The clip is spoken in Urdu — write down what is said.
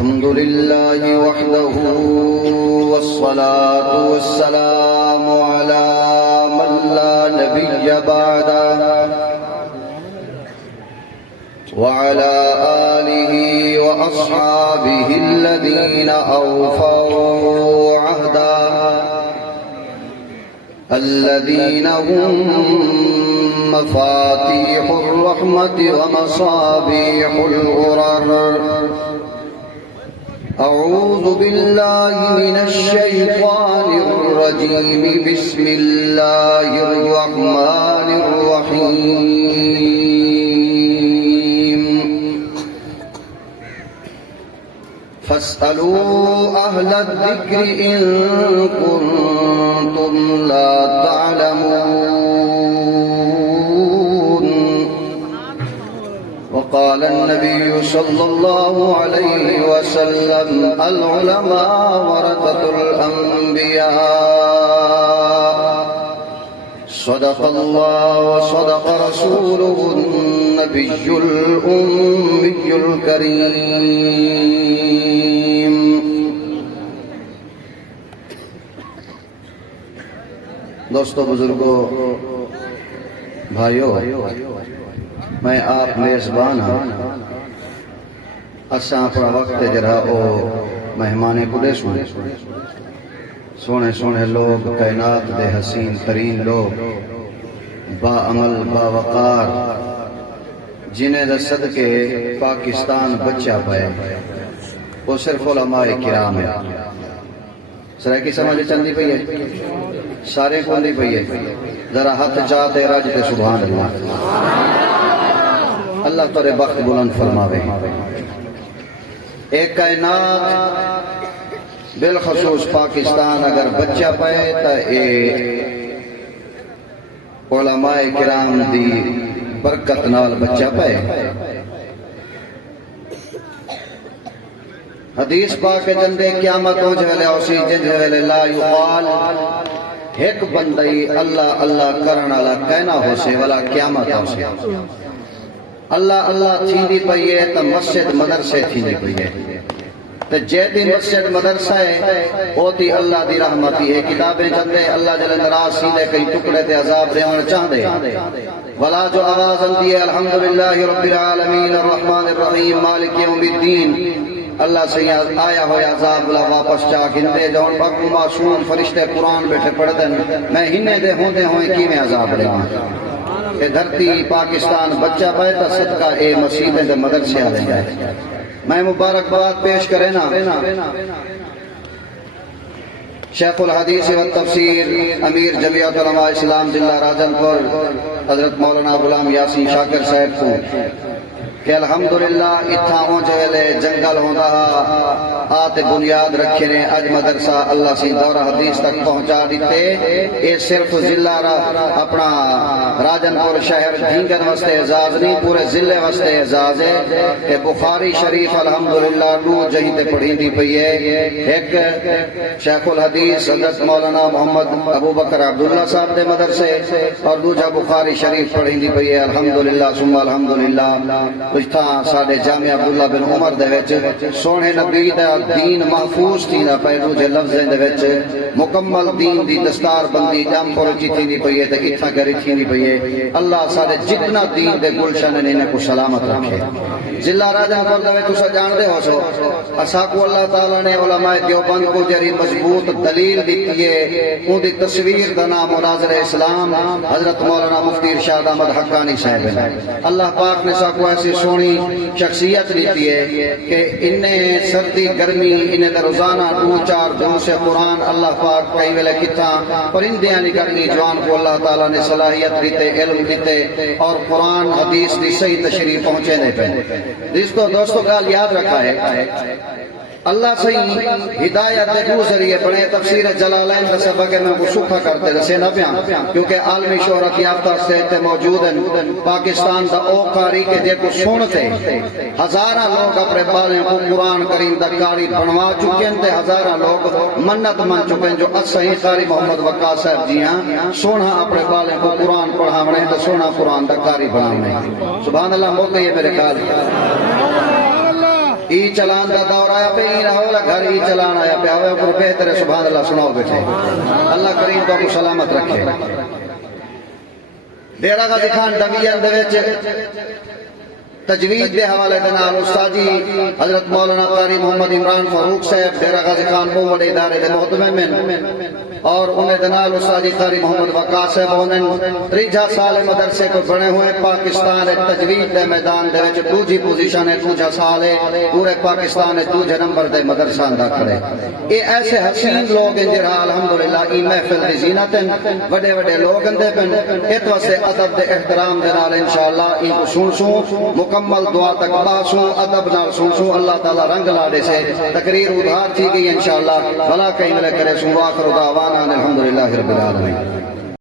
الحمد لله وحده والصلاة والسلام على من لا نبي بعده وعلى آله وأصحابه الذين أوفوا عهدا الذين هم مفاتيح الرحمة ومصابيح الغرر. أعوذ بالله من الشيطان الرجيم. بسم الله الرحمن الرحيم. فاسألوا أهل الذكر إن كنتم لا تعلمون. وقال النبي صلى الله عليه وسلم العلماء ورثة الأنبياء. صدق الله وصدق رسوله النبي الأمي الكريم. دوستو، بزرگوں، بھائیو، میں آپ میزبان ہاں. اساں اپنا وقت جرا او مہمان قدس ہوں. سونے سونے لوگ، کائنات دے حسین ترین لوگ، با عمل با وقار، جنہیں دا صدقے پاکستان بچہ پائے، وہ صرف علماء کرام ہے. سرائے کی سمجھ چندی پئی ہے؟ سارے کھوندی پئی ہے؟ ذرا ہاتھ چاہتے راجتے سبحان اللہ. اللہ تورے بخت بلند فرماوے. ایک کائنات بالخصوص پاکستان اگر بچہ پائے تو علماء کرام دی برکت نال بچہ پائے. حدیث پاک جندے قیامت ہو جویلے اوسی جن جویلے لا یقال ایک بندی اللہ اللہ کرنا لا کہنا ہو سے ولا قیامت ہو سے. اللہ اللہ تھیندی پئی ہے تو مسجد مدرسے تھیندی پئی ہے. تو جیدی مسجد مدرسہ ہے اوتی اللہ دی رحمتی ہے. کتابیں جندے اللہ جل نراز سیدھے کئی ٹکڑے تے عذاب دیون چاہ دے. ولا جو آواز اندی ہے الحمدللہ رب العالمین الرحمن الرحیم مالک یوم الدین. اللہ سے آیا ہویا عذاب لا واپس چاہ گندے جون پاک معصوم فرشتے قرآن بیٹھے پڑھ دیں. میں ہنے دے ہوندے ہوئے کی میں عذاب دے کہ دھرتی پاکستان بچہ پائے تا صدقہ اے مسیحیں دے مدرسے آلے جائے. میں مبارکباد پیش کرے نا شیخ الحدیث و تفسیر امیر جمعیت علماء اسلام ضلع راجن پور حضرت مولانا غلام یاسین شاکر صاحب کو کہ الحمدللہ اتھا ہوں جویلے جنگل ہوندہ آتے بنیاد رکھے نے اج مدرسہ اللہ سی دورہ حدیث تک پہنچا دیتے. اے صرف ضلع اپنا راجن پور شہر دھینگن وستے اعزاز نہیں، پورے ضلع وستے اعزاز ہے کہ بخاری شریف الحمدللہ نو جہیں تے پڑھیں دی پئی ہے. ایک شیخ الحدیث حضرت مولانا محمد ابو بکر عبداللہ صاحب دے مدرسے اور دوجہ بخاری شریف پڑھیں دی پئی ہے. الحمدللہ ثم الحمدللہ. کچھ تھا ساڑھے جامعہ عبداللہ بن عمر دے وچ سونے نبی دا دین محفوظ تھی نا پہلو جے لفظیں دے وچ مکمل دین دی دستار بندی جام پروچی تھی نہیں پئی ہے تے اتھا گری تھی نہیں پئی ہے. اللہ سارے جتنا دین دے گلشن نے انہیں کو سلامت رکھے. ضلع راجہ پور دے تو جان دے ہو سو اسا کو اللہ تعالیٰ نے علماء دیوبند کو جری مضبوط دلیل دیتی ہے. ان دی تصویر دا نام مناظر اسلام حضرت مولانا مفتی ارشاد احمد حقانی صاحب ہے. اللہ پاک نے سا کو ایسی سونی شخصیت لیتی ہے کہ انہیں سردی گرمی انہیں روزانہ 2-4 دن سے قرآن اللہ پاک کئی ویلے کتھا پرندیاں نکلنی جوان کو اللہ تعالیٰ نے صلاحیت دیتے علم دیتے اور قرآن حدیث دی صحیح تشریح پہنچے دے پہ. جس کو دوستوں کا یاد رکھا ہے اللہ صحیح ہدایت دے دو ذریعے بڑے تفسیر جلالین کا سبق میں وہ سکھا کرتے رسے نہ پیاں کیونکہ عالمی شہرت یافتہ سے موجود ہیں. پاکستان دا او قاری کے جے کو سنتے ہزارہ لوگ اپنے بالیں کو قرآن کریم دا قاری بنوا چکے ہیں تے ہزارہ لوگ منت من چکے ہیں جو صحیح قاری محمد وقاص صاحب جی ہاں سونا اپنے بالیں کو قرآن پڑھاونے تو سونا قرآن دا قاری بناونے. سبحان اللہ موقع یہ میرے خیال ای چلان دا دور آیا پہ ای رہو گھر ای چلان آیا پہ ہوئے اوپر بہتر سبحان اللہ سناؤ بیٹھے اللہ کریم تو کو سلامت رکھے ڈیرہ غازی خان ڈویان دے وچ تجوید دے حوالے دنال استادی حضرت مولانا قاری محمد عمران فاروق صاحب ڈیرہ غازی خان بہت بڑے ادارے دے محتمم اور انہیں دنال استادی قاری محمد وقاص صاحب انہیں 30 سال مدرسے کو بنے ہوئے پاکستان تجوید دے میدان دے وچ دوجی پوزیشن ہے 2 سال ہے پورے پاکستان ہے 2 نمبر دے مدرسہ اندہ کرے یہ ایسے حسین لوگ ہیں جرہا الحمدللہ ای محفل دی زینت ہیں بڑے بڑے لوگ اندے پن اتوا سے ادب دے احترام دے نال انشاءاللہ ای کو سنسوں مکمل دعا تک باسوں ادب نال سنسوں اللہ تعالی رنگ لاڑے سے تقریر ادھار تھی گئی انشاءاللہ بھلا کہیں ملے کرے سن واخر دعوانا الحمدللہ رب العالمین